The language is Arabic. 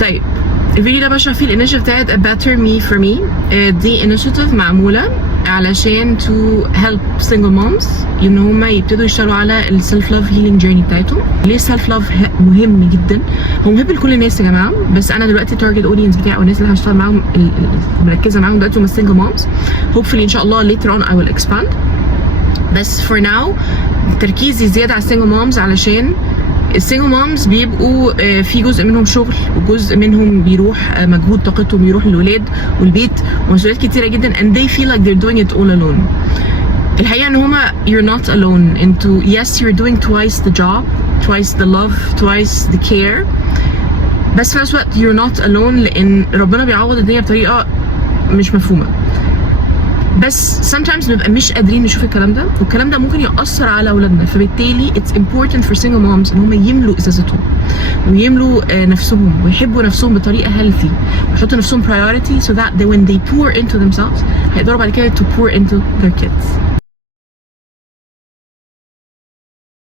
طيب الفيديو ده بشرح فيه الانيشيتيف بتاعت A Better Me For Me. دي انيشيتيف معمولة علشان to help single moms ان هم يبتدوا يشتغلوا على السيلف لاف هيلينج جيرني بتاعتهم. ليه السيلف لاف مهم جدا؟ هو مهم لكل الناس يا جماعه، بس انا دلوقتي التارجت اودينس بتاعي او الناس اللي هشتغل معاهم مركزه معاهم دلوقتي هم السنجل مومز. hopefully ان شاء الله later on I will expand، بس for now تركيزي زياده على السنجل مومز علشان السنجل مامز بيبقوا في جزء منهم شغل وجزء منهم بيروح مجهود طاقتهم بيروح للولاد والبيت ومسؤوليات كتيره جدا and they feel like they're doing it all alone. الحقيقه ان هما you're not alone. انتوا yes you're doing twice the job, twice the love, twice the care، بس في نفس الوقت you're not alone لان ربنا بيعوض الدنيا بطريقه مش مفهومه. بس sometimes بنبقى مش قادرين نشوف الكلام ده، والكلام ده ممكن يأثر على اولادنا، فبالتالي it's important for single moms ان هم يملوا ازازتهم ويملوا نفسهم ويحبوا نفسهم بطريقه healthy ويحطوا نفسهم priority so that when they pour into themselves هيقدروا بعد كده to pour into their kids.